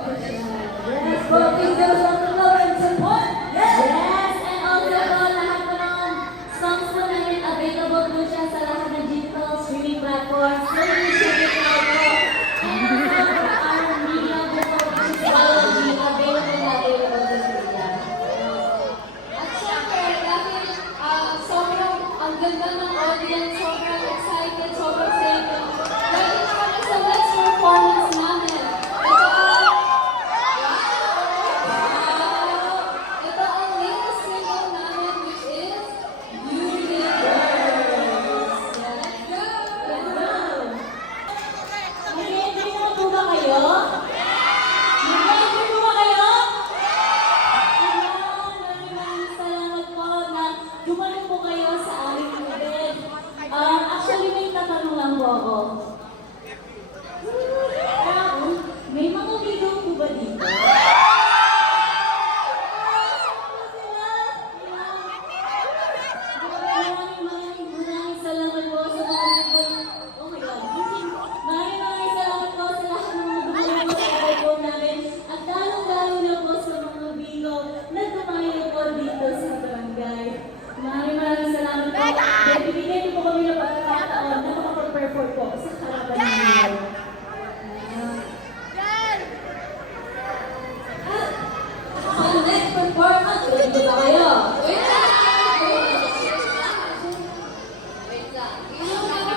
Yes, working girls of the love and support. Yes, and also po, lahat po ng songs po namin available po siya sa lahat ng digital streaming platforms. So, YouTube po po. And also for our media po po, which is biology, available na available sa media. At syempre, dahil sobrang ang ganda ng audience, sobrang excited, sobrang saya. Dahil na kami sa next performance namin. Ito ang latest single namin, which is Universe. Let's go! Nag-enjoy na po ba kayo? Nag-enjoy po ba kayo? Maraming salamat po na dumalo po kayo sa aming event. Actually, may tatanong lang po ako. May mga video po ba dito? Maraming salamat po sa mga oh my God. Maraming salamat po sa lahat ng mga dumalo sa event namin. At lalong-lalo na po sa mga bigo na dumayo po dito sa barangay. Maraming salamat po. Dahil bibigyan niyo po kami ng pagkakataon na makapag-perform po sa harapan ninyo. Sa next performance, ready ba kayo? Wait lang! Wait lang. Ilang mga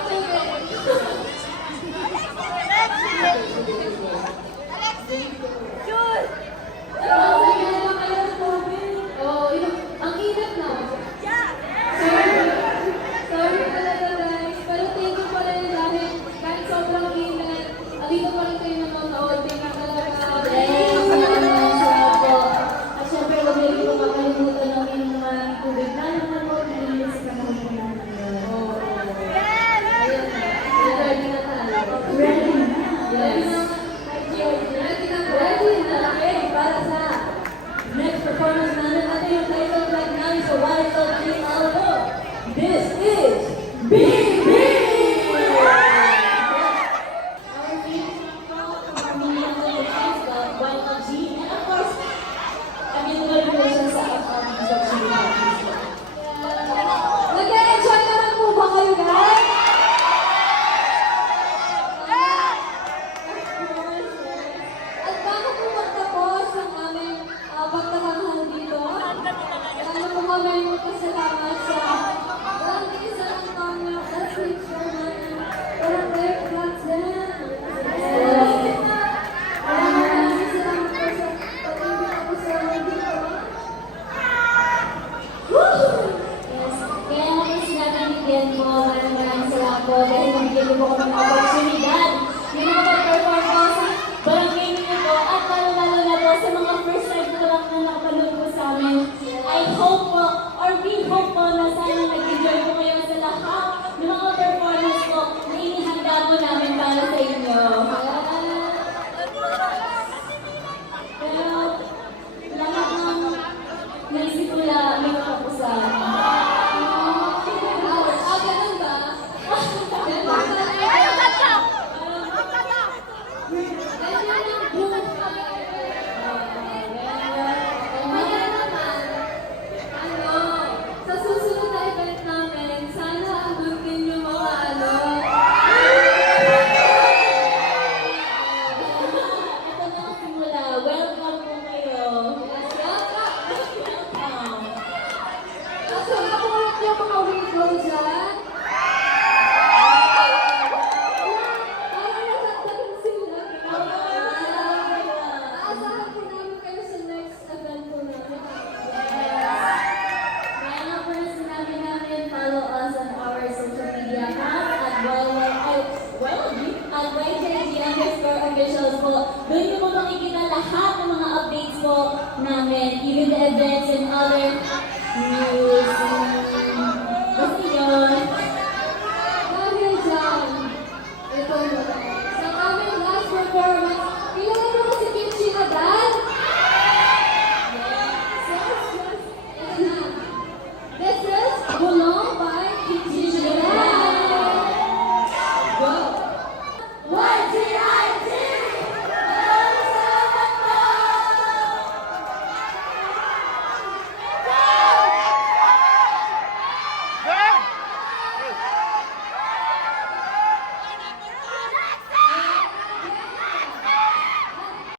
ang ingat na. Sorry talaga guys. Pero thank you pala rin dahil kahit sobrang ingat, dito pa rin kayo nanonood. Thank you talaga. Maraming salamat po. At syempre, huwag niyo rin po makalimutan ng inyong maraming tubig. Lalo na po, nililis sa panahon po natin ngayon. Ayun na. Ready na tayo. Ready na. Yes. Ready na. Ready na. Okay, para sa next performance namin, ito yung title track namin sa Wild Love Dream album. This is BB! Our favorite song po, our media collections, the Wild Love Dream, and of course, available rin po siya sa music streaming platforms. Nag-enjoy naman po ba kayo guys? At bago po magtapos ang aming pagtatanghal dito, ano po kami magpasalamat sa Randy San Antonio, that's it for natin. Parang Derek Blackson. Maraming salamat po sa pag-ibig ako sa dito. Yes. Kaya nga po sinabi ni Ken po, maraming salamat po dahil nabigyan niyo po kami ng oportunidad na makapag-perform po sa barangay niyo po at lalo-lalo na po sa mga first time po lang na nakapanood po sa amin. I hope po, or we hope po na sana nag-enjoy po kayo sa lahat ng mga performance po na inihanda po namin para sa inyo. Pero lahat ng nagsimula may katapusan. Ganun ba? Kaya naman, sa susunod na event namin, sana abutin yung mga Ito na ang simula. Welcome po kayo. Welcome. Kaso nakulit yung mga window dyan. Parang nasaktan sila. Aasahan po namin kayo sa next event po namin. Kaya nga po na sinabi namin, follow us on our social media accounts at YYG_officials po. Doon niyo po makikita lahat ng mga updates po namin, even the events and other news. Basta yun.